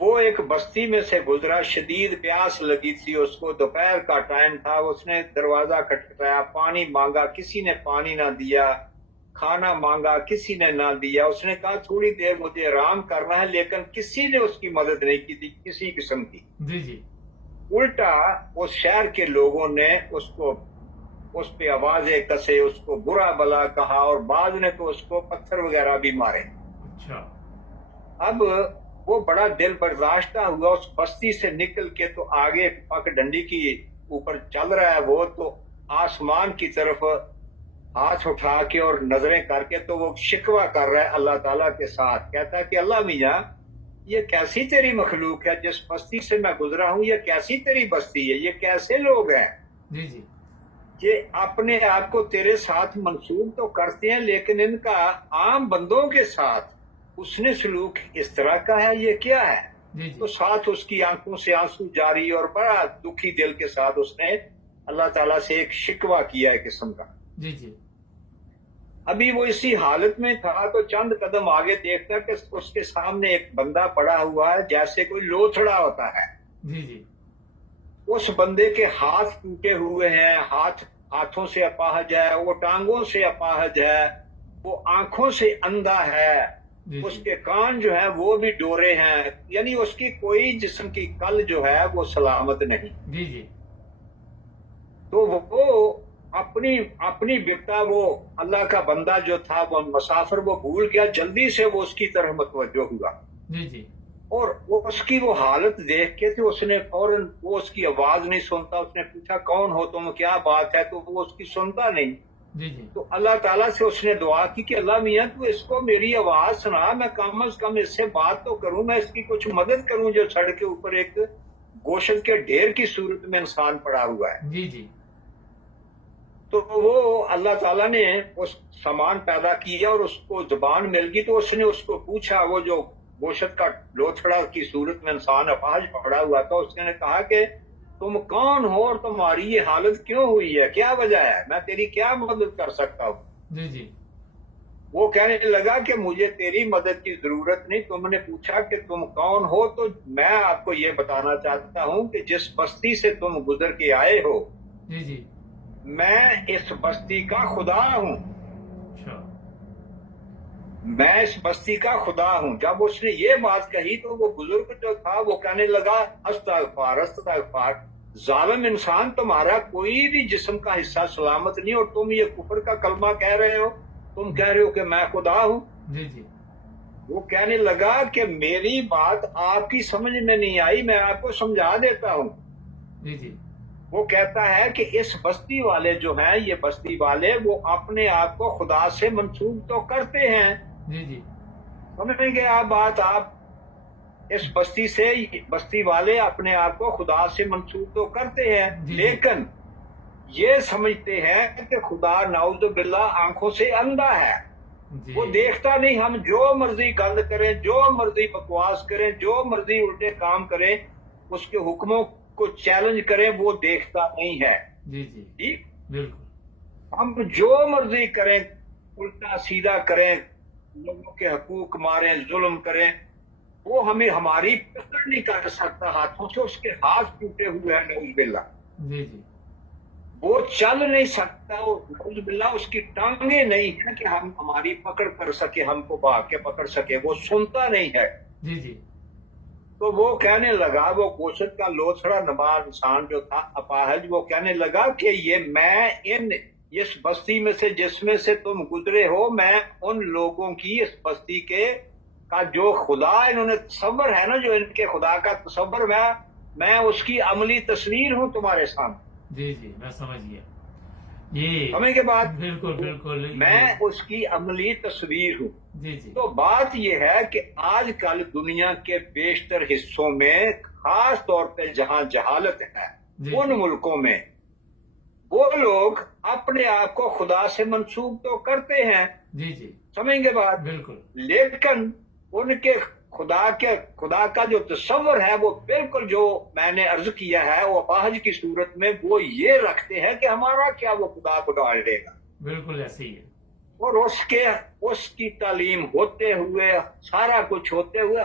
وہ ایک بستی میں سے گزرا، شدید پیاس لگی تھی اس کو، دوپہر کا ٹائم تھا، اس نے دروازہ کھٹکھٹایا، پانی مانگا، کسی نے پانی نہ دیا، کھانا مانگا، کسی نے نہ دیا، اس نے کہا تھوڑی دیر مجھے آرام کرنا ہے، لیکن کسی نے اس کی مدد نہیں کی تھی کسی قسم کی۔ جی جی الٹا اس شہر کے لوگوں نے اس پہ آوازیں کسے، اس کو برا بلا کہا، اور بعض نے تو اس کو پتھر وغیرہ بھی مارے۔ اچھا اب وہ بڑا دل برداشتہ ہوا، اس بستی سے نکل کے تو آگے پک ڈنڈی کی اوپر چل رہا ہے وہ، تو آسمان کی طرف ہاتھ اٹھا کے اور نظریں کر کے تو وہ شکوہ کر رہا ہے اللہ تعالیٰ کے ساتھ، کہتا ہے کہ اللہ میاں یہ کیسی تیری مخلوق ہے، جس بستی سے میں گزرا ہوں یہ کیسی تیری بستی ہے، یہ کیسے لوگ ہیں جی جی یہ اپنے آپ کو تیرے ساتھ منسوب تو کرتے ہیں، لیکن ان کا عام بندوں کے ساتھ اس نے سلوک اس طرح کا ہے، یہ کیا ہے؟ جی تو جی ساتھ اس کی آنکھوں سے آنسو جاری، اور بڑا دکھی دل کے ساتھ اس نے اللہ تعالیٰ سے ایک شکوہ کیا ایک قسم کا۔ جی جی ابھی وہ اسی حالت میں تھا تو چند قدم آگے دیکھتا کہ اس کے سامنے ایک بندہ پڑا ہوا ہے جیسے کوئی لوتھڑا ہوتا ہے۔ جی جی اس بندے کے ہاتھ ٹوٹے ہوئے ہیں، ہاتھوں سے اپاہج ہے، وہ ٹانگوں سے اپاہج ہے، وہ آنکھوں سے اندھا ہے، جی اس جی کے کان جو ہیں وہ بھی ڈورے ہیں، یعنی اس کی کوئی جسم کی کل جو ہے وہ سلامت نہیں۔ جی جی تو وہ اپنی بیٹا، وہ اللہ کا بندہ جو تھا، وہ مسافر، وہ بھول گیا، جلدی سے وہ اس کی طرف متوجہ ہوا، جی جی اور وہ اس کی وہ حالت دیکھ کے تو اس نے فوراً، وہ اس کی آواز نہیں سنتا، اس نے پوچھا کون ہو تم، کیا بات ہے، تو وہ اس کی سنتا نہیں۔ جی جی تو اللہ تعالیٰ سے اس نے دعا کی کہ اللہ میاں تو اس کو میری آواز سنا، میں کم از کم اس سے بات تو کروں، میں اس کی کچھ مدد کروں، جو سڑک کے اوپر ایک گوشت کے ڈھیر کی صورت میں انسان پڑا ہوا ہے۔ جی جی تو وہ اللہ تعالیٰ نے اس سامان پیدا کیا اور اس کو زبان مل گئی، تو اس نے اس کو پوچھا، وہ جو گوشت کا لوتھڑا کی صورت میں انسان اپاہج پڑا ہوا تھا، اس نے کہا کہ تم کون ہو اور تمہاری یہ حالت کیوں ہوئی ہے، کیا وجہ ہے، میں تیری کیا مدد کر سکتا ہوں؟ جی جی وہ کہنے لگا کہ مجھے تیری مدد کی ضرورت نہیں، تم نے پوچھا کہ تم کون ہو، تو میں آپ کو یہ بتانا چاہتا ہوں کہ جس بستی سے تم گزر کے آئے ہو، جی جی میں اس بستی کا خدا ہوں، اچھا میں اس بستی کا خدا ہوں۔ جب اس نے یہ بات کہی تو وہ بزرگ جو تھا وہ کہنے لگا استغفار استغفار، ظالم انسان، تمہارا کوئی بھی جسم کا حصہ سلامت نہیں، اور تم یہ کفر کا کلمہ کہہ رہے ہو، تم کہہ رہے ہو کہ میں خدا ہوں۔ جی جی وہ کہنے لگا کہ میری بات آپ کی سمجھ میں نہیں آئی، میں آپ کو سمجھا دیتا ہوں۔ جی جی وہ کہتا ہے کہ اس بستی والے جو ہیں، یہ بستی والے وہ اپنے آپ کو خدا سے منسوب تو کرتے ہیں، جی جی سمجھیں گے آپ بات، آپ اس بستی والے اپنے آپ کو خدا سے منسوب تو کرتے ہیں، جی۔ لیکن یہ سمجھتے ہیں کہ خدا نعوذ باللہ آنکھوں سے اندھا ہے، جی وہ دیکھتا نہیں، ہم جو مرضی گند کریں، جو مرضی بکواس کریں، جو مرضی الٹے کام کریں، اس کے حکموں کو چیلنج کریں، وہ دیکھتا نہیں ہے۔ جی جی ٹھیک، بالکل ہم جو مرضی کریں، الٹا سیدھا کریں، لوگوں کے حقوق ماریں، ظلم کریں، وہ ہمیں ہماری پکڑ نہیں کر سکتا ہاتھوں سے، اس کے ہاتھ ٹوٹے ہوئے ہیں نعوذ باللہ، جی جی وہ چل نہیں سکتا، نعوذ باللہ اس کی ٹانگیں نہیں ہیں کہ ہم ہماری پکڑ کر سکے، ہم کو بھاگ کے پکڑ سکے، وہ سنتا نہیں ہے۔ جی جی تو وہ کہنے لگا، وہ گوشت کا لوتھڑا نما انسان جو تھا اپاہج، وہ کہنے لگا کہ یہ میں اس بستی میں سے جس میں سے تم گزرے ہو، میں ان لوگوں کی، اس بستی کا جو خدا انہوں نے تصور ہے نا، جو ان کے خدا کا تصور، میں اس کی عملی تصویر ہوں تمہارے سامنے، جی جی میں سمجھ گیا یہ سمجھ کے بعد، بالکل بالکل میں اس کی عملی تصویر ہوں۔ جی جی تو بات یہ ہے کہ آج کل دنیا کے بیشتر حصوں میں، خاص طور پہ جہاں جہالت ہے، جی ان ملکوں میں وہ لوگ اپنے آپ کو خدا سے منسوب تو کرتے ہیں، جی جی سمجھیں گے بات، بالکل لیکن ان کے خدا کا جو تصور ہے وہ بالکل جو میں نے عرض کیا ہے، وہ اپاہج کی صورت میں وہ یہ رکھتے ہیں کہ ہمارا کیا وہ خدا بگاڑ لے گا، بالکل ایسے ہی ہے۔ اور اس کی تعلیم ہوتے ہوئے، سارا کچھ ہوتے ہوئے،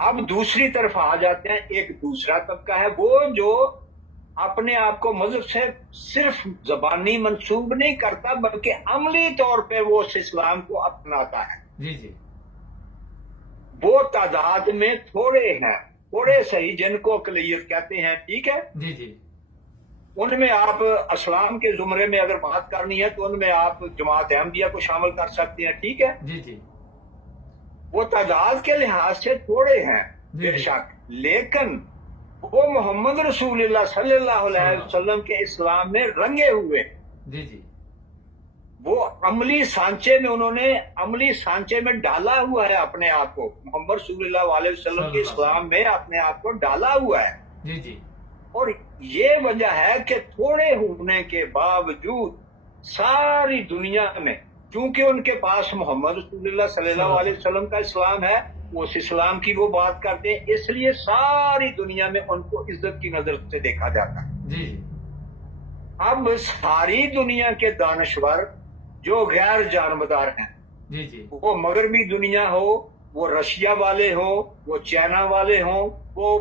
اب دوسری طرف آ جاتے ہیں، ایک دوسرا طبقہ ہے وہ جو اپنے آپ کو مذہب سے صرف زبانی منسوب نہیں کرتا بلکہ عملی طور پہ وہ اس اسلام کو اپناتا ہے. جی جی وہ تعداد میں تھوڑے ہیں، تھوڑے صحیح، جن کو اقلیت کہتے ہیں، ٹھیک ہے. جی جی ان میں آپ اسلام کے زمرے میں اگر بات کرنی ہے تو ان میں آپ جماعت احمدیہ کو شامل کر سکتے ہیں، ٹھیک ہے. جی جی وہ تعداد کے لحاظ سے تھوڑے ہیں جی بے شک، لیکن وہ محمد رسول اللہ صلی اللہ علیہ وسلم کے اسلام میں رنگے ہوئے. جی جی وہ عملی سانچے میں انہوں نے عملی سانچے میں ڈالا ہوا ہے اپنے آپ کو، محمد رسول اللہ علیہ وسلم کے اسلام میں اپنے آپ کو ڈالا ہوا ہے. جی جی اور یہ وجہ ہے کہ تھوڑے ہونے کے باوجود ساری دنیا میں، چونکہ ان کے پاس محمد رسول اللہ صلی اللہ علیہ وسلم کا اسلام ہے، وہ اس اسلام کی وہ بات کرتے ہیں، اس لیے ساری دنیا میں ان کو عزت کی نظر سے دیکھا جاتا ہے. جی جی اب ساری دنیا کے دانشور جو غیر جانبدار ہیں، جی جی وہ مغربی دنیا ہو، وہ رشیا والے ہوں، وہ چائنا والے ہوں، وہ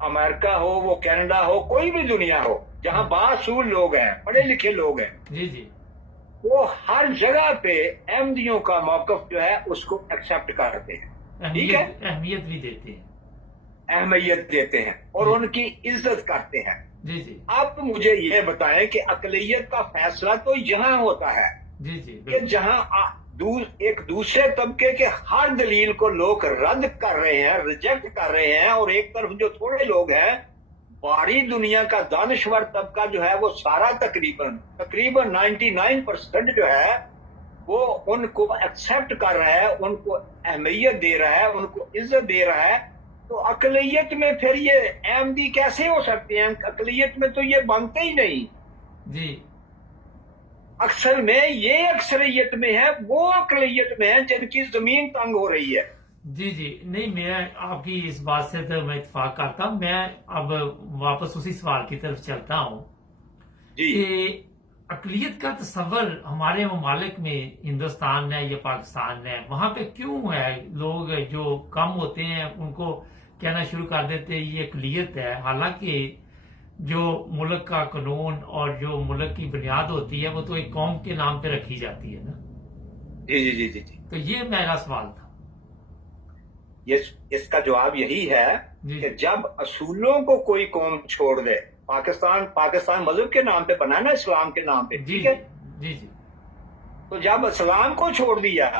امریکہ ہو، وہ کینیڈا ہو، کوئی بھی دنیا ہو جہاں بااصول لوگ ہیں، پڑھے لکھے لوگ ہیں، جی جی وہ ہر جگہ پہ احمدیوں کا موقف جو ہے اس کو ایکسپٹ کرتے ہیں، ٹھیک ہے، اہمیت بھی دیتے ہیں. اہمیت دیتے ہیں اور ان کی عزت کرتے ہیں. جی جی اب مجھے یہ بتائیں کہ اقلیت کا فیصلہ تو یہاں ہوتا ہے جی جی کہ جہاں ایک دوسرے طبقے کے ہر دلیل کو لوگ رد کر رہے ہیں، ریجیکٹ کر رہے ہیں، اور ایک طرف جو تھوڑے لوگ ہیں، باری دنیا کا دانشور طبقہ جو ہے وہ سارا تقریباً 99% جو ہے وہ ان کو ایکسپٹ کر رہا ہے، ان کو اہمیت دے رہا ہے، ان کو عزت دے رہا ہے. تو اقلیت میں پھر یہ احمدی کیسے ہو سکتے ہیں؟ اقلیت میں تو یہ بنتے ہی نہیں. جی اکثر میں یہ اکثریت میں ہے، وہ اقلیت میں ہے جن کی زمین تنگ ہو رہی ہے. جی جی نہیں، میں آپ کی اس بات سے تو میں اتفاق کرتا ہوں. میں اب واپس اسی سوال کی طرف چلتا ہوں جی کہ اقلیت کا تصور ہمارے ممالک میں، ہندوستان ہے یا پاکستان ہے، وہاں پہ کیوں ہے؟ لوگ جو کم ہوتے ہیں ان کو کہنا شروع کر دیتے ہیں یہ اقلیت ہے، حالانکہ جو ملک کا قانون اور جو ملک کی بنیاد ہوتی ہے وہ تو ایک قوم کے نام پہ رکھی جاتی ہے نا. جی جی جی جی تو یہ میرا سوال تھا. اس کا جواب یہی ہے جی کہ جب اصولوں کو کوئی قوم چھوڑ دے، پاکستان مذہب کے نام پہ بنا نا، اسلام کے نام پہ، جی ٹھیک ہے، جی جی تو جب اسلام کو چھوڑ دیا،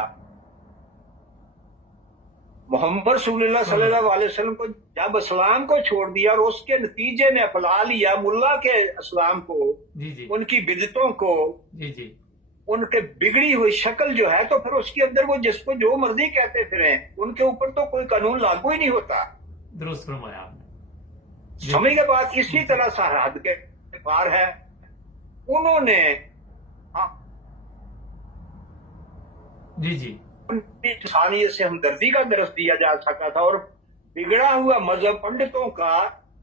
محمد رسول اللہ صلی اللہ علیہ وسلم کو جب اسلام کو چھوڑ دیا اور اس کے نتیجے میں اپنا لیا ملا کے اسلام کو، جی جی ان کی بدعتوں کو، جی جی ان کے بگڑی ہوئی شکل جو ہے، تو پھر اس کے اندر وہ جس کو جو مرضی کہتے پھریں، ان کے اوپر تو کوئی قانون لاگو ہی نہیں ہوتا. درست فرمایا آپ نے. سمجھ کے بعد اسی طرح سرحد کے پار ہے، انہوں نے جی جی انسانیت سے ہمدردی کا درس دیا جا سکا تھا، اور بگڑا ہوا مذہب پنڈتوں کا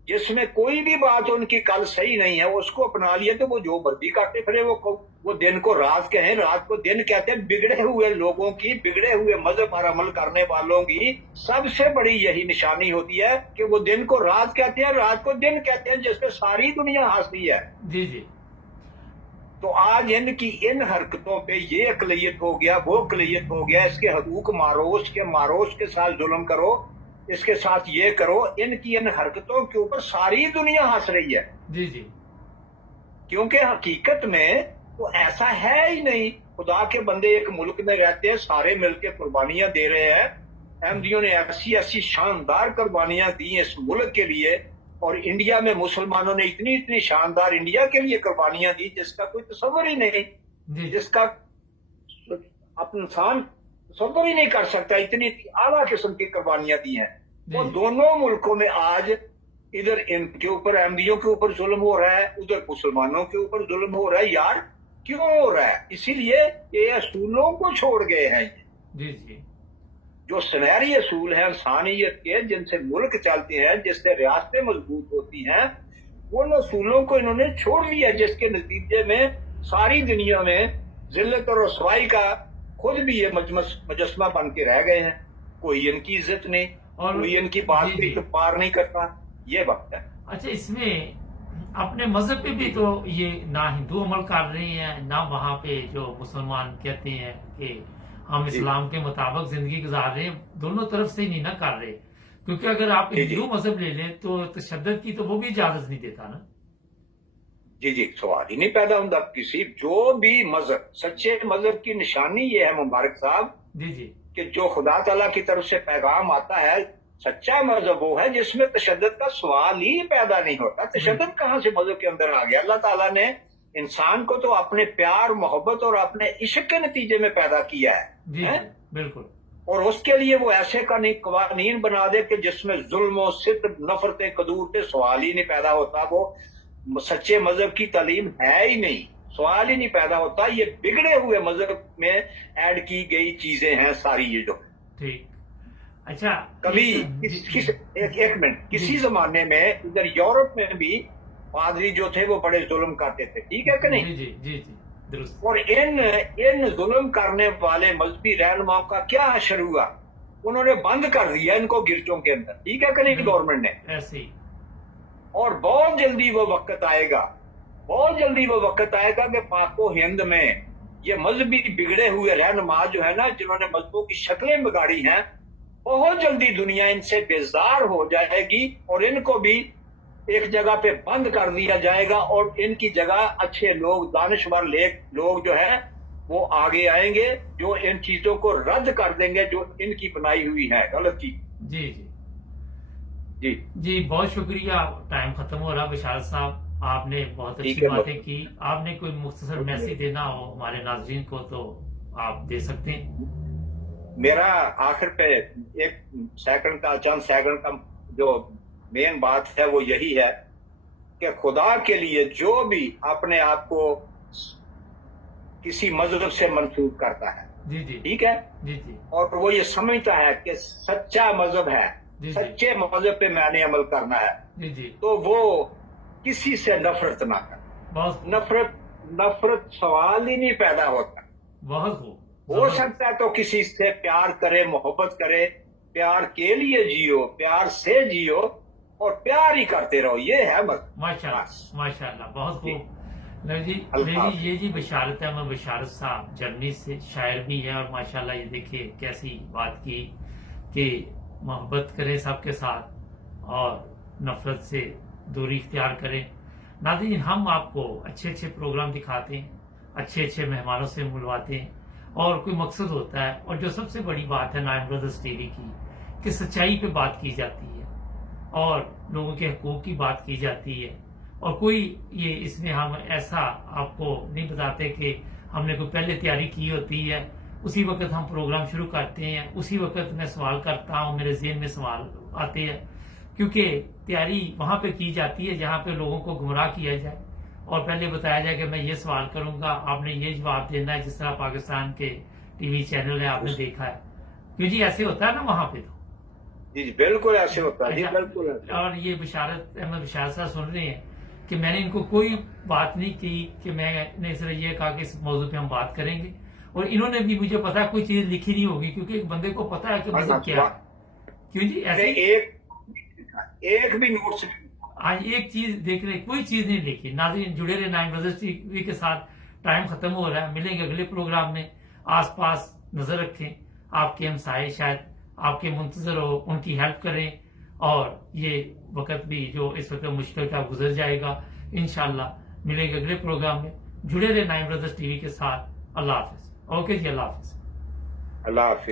جس میں کوئی بھی بات ان کی کل صحیح نہیں ہے اس کو اپنا لیا، تو وہ جو مرضی کرتے پھرے، وہ دن کو رات کہیں، رات کو دن کہتے ہیں. بگڑے ہوئے لوگوں کی، بگڑے ہوئے مذہب پر عمل کرنے والوں کی سب سے بڑی یہی نشانی ہوتی ہے کہ وہ دن کو رات کہتے ہیں، رات کو دن کہتے ہیں، جس سے ساری دنیا ہنستی ہے. جی جی تو آج ان کی ان حرکتوں پہ یہ اقلیت ہو گیا، وہ اقلیت ہو گیا، اس کے حقوق مارو، اس کے مارو، اس کے ساتھ ظلم کرو، اس کے ساتھ یہ کرو. ان کی ان حرکتوں کے اوپر ساری دنیا ہنس رہی ہے، جی جی کیونکہ حقیقت میں تو ایسا ہے ہی نہیں. خدا کے بندے ایک ملک میں رہتے ہیں، سارے مل کے قربانیاں دے رہے ہیں. احمدیوں نے ایسی شاندار قربانیاں دی اس ملک کے لیے، اور انڈیا میں مسلمانوں نے اتنی شاندار انڈیا کے لیے قربانیاں دی جس کا کوئی تصور ہی نہیں، جی جس کا انسان تصور ہی نہیں کر سکتا. اتنی اعلیٰ قسم کی قربانیاں دی ہیں. وہ دونوں ملکوں میں آج ادھر ان کے اوپر احمدیوں کے اوپر ظلم ہو رہا ہے، ادھر مسلمانوں کے اوپر ظلم ہو رہا ہے. یار کیوں ہو رہا ہے؟ اسی لیے یہ اصولوں کو چھوڑ گئے ہیں. جی جی جو سنہری اصول ہیں انسانیت کے، جن سے ملک چلتے ہیں، جس سے ریاستیں مضبوط ہوتی ہیں، ان اصولوں کو انہوں نے چھوڑ لیا، جس کے نتیجے میں ساری دنیا میں ذلت اور رسوائی کا خود بھی یہ مجسمہ بن کے رہ گئے ہیں. کوئی ان کی عزت نہیں. اور کوئی ان کی بات جی بھی جی تو پار نہیں کرتا، یہ وقت ہے۔ اچھا، اس میں اپنے مذہب پہ بھی تو یہ نہ ہندو عمل کر رہے ہیں، نہ وہاں پہ جو مسلمان کہتے ہیں کہ ہم اسلام کے مطابق زندگی گزار رہے ہیں، دونوں طرف سے نہیں نہ کر رہے، کیونکہ اگر آپ جی جی ہندو مذہب لے لیں تو تشدد کی تو وہ بھی اجازت نہیں دیتا نا۔ جی جی، سوال ہی نہیں پیدا ہوتا کسی جو بھی مذہب، سچے مذہب کی نشانی یہ ہے مبارک صاحب جی جی کہ جو خدا تعالیٰ کی طرف سے پیغام آتا ہے، سچا مذہب وہ ہے جس میں تشدد کا سوال ہی پیدا نہیں ہوتا۔ تشدد کہاں سے مذہب کے اندر آ گیا؟ اللہ تعالیٰ نے انسان کو تو اپنے پیار، محبت اور اپنے عشق کے نتیجے میں پیدا کیا جی ہے، جی بالکل۔ اور اس کے لیے وہ ایسے قوانین بنا دے کہ جس میں ظلم و ستم، نفرت، قدورت سوال ہی نہیں پیدا ہوتا۔ وہ سچے مذہب کی تعلیم ہے ہی نہیں، سوال ہی نہیں پیدا ہوتا۔ یہ بگڑے ہوئے مذہب میں ایڈ کی گئی چیزیں ہیں ساری، یہ جو ٹھیک۔ اچھا، کبھی ایک منٹ، کسی زمانے میں ادھر یورپ میں بھی پادری جو تھے وہ بڑے ظلم کرتے تھے، ٹھیک ہے کہ نہیں؟ جی جی جی جی درست۔ اور ان ظلم کرنے والے مذہبی رہنماؤں کا کیا حشر ہوا؟ انہوں نے بند کر دیا ان کو گرجوں کے اندر، ٹھیک ہے کہ نہیں، گورنمنٹ نے۔ ایسے ہی اور بہت جلدی وہ وقت آئے گا، بہت جلدی وہ وقت آئے گا کہ پاک و ہند میں یہ مذہبی بگڑے ہوئے رہنما جو ہے نا، جنہوں نے مذہبوں کی شکلیں بگاڑی ہیں، بہت جلدی دنیا ان سے بیزار ہو جائے گی اور ان کو بھی ایک جگہ پہ بند کر دیا جائے گا، اور ان کی جگہ اچھے لوگ، دانشور لوگ جو ہے وہ آگے آئیں گے، جو ان چیزوں کو رد کر دیں گے جو ان کی بنائی ہوئی ہے غلط چیز۔ جی جی جی جی، بہت شکریہ، ٹائم ختم ہو رہا۔ بشارت صاحب، آپ نے بہت ٹھیک اچھی ہے، باتیں کی۔ آپ نے کوئی مختصر میسج دینا ہو ہمارے ناظرین کو تو آپ دے سکتے ہیں۔ میرا آخر پہ ایک سیکنڈ کا، چند سیکنڈ کا جو مین بات ہے وہ یہی ہے کہ خدا کے لیے جو بھی اپنے آپ کو کسی مذہب سے منسوب کرتا ہے، جی جی ٹھیک ہے، جی جی اور وہ یہ سمجھتا ہے کہ سچا مذہب ہے، جی جی سچے مذہب پہ میں نے عمل کرنا ہے، جی جی تو وہ کسی سے نفرت نہ کرے۔ بہت نفرت سوال ہی نہیں پیدا ہوتا۔ بہت خوب۔ ہو سکتا ہے تو کسی سے پیار کرے، محبت کرے، پیار کے لیے جیو، پیار سے جیو، اور پیار ہی کرتے رہو، یہ ہے ماشاء اللہ ماشاء اللہ، بہت خوب۔ جی اللہ یہ جی بشارت ہے، میں بشارت صاحب جرمنی سے، شاعر بھی ہے، اور ماشاءاللہ یہ دیکھیے کیسی بات کی کہ محبت کرے سب کے ساتھ اور نفرت سے دوری اختیار کریں۔ ناظرین، ہم آپ کو اچھے اچھے پروگرام دکھاتے ہیں، اچھے اچھے مہمانوں سے ملواتے ہیں، اور کوئی مقصد ہوتا ہے، اور جو سب سے بڑی بات ہے نائن بردرز ٹی وی کی کہ سچائی پہ بات کی جاتی ہے اور لوگوں کے حقوق کی بات کی جاتی ہے، اور کوئی یہ اس میں ہم ایسا آپ کو نہیں بتاتے کہ ہم نے کوئی پہلے تیاری کی ہوتی ہے، اسی وقت ہم پروگرام شروع کرتے ہیں، اسی وقت میں سوال کرتا ہوں، میرے ذہن میں سوال آتے ہیں، کیونکہ تیاری وہاں پہ کی جاتی ہے جہاں پہ لوگوں کو گمراہ کیا جائے، اور پہلے بتایا جائے کہ میں یہ سوال کروں گا، آپ نے یہ جواب دینا ہے، جس طرح پاکستان کے ٹی وی چینل ہے، آپ نے دیکھا ہے، کیوں جی ایسے ہوتا ہے نا وہاں پہ تو۔ جی بالکل ایسے ہوتا ہے، جی اچھا، بالکل ایسے۔ اور یہ بشارت احمد بشارت صاحب سن رہے ہیں کہ میں نے ان کو کوئی بات نہیں کی کہ میں نے صرف یہ کہا کہ اس موضوع پہ ہم بات کریں گے، اور انہوں نے بھی مجھے پتا کوئی چیز لکھی نہیں ہوگی، کیونکہ ایک بندے کو پتا ہے کہ مذہب کیا ہے، کیوں جی ایسے ایک بھی نوٹس آج ایک چیز دیکھ رہے، کوئی چیز نہیں لکھی۔ ناظرین جڑے رہے نائن بردرز ٹی وی کے ساتھ، ٹائم ختم ہو رہا ہے، ملیں گے اگلے پروگرام میں۔ آس پاس نظر رکھیں، آپ کے ہمسائے شاید آپ کے منتظر ہو، ان کی ہیلپ کریں، اور یہ وقت بھی جو اس وقت مشکل کا گزر جائے گا، انشاءاللہ ملیں گے اگلے پروگرام میں۔ جڑے رہے نائن بردرز ٹی وی کے ساتھ۔ اللہ حافظ۔ اوکے جی، اللہ حافظ۔ اللہ حافظ۔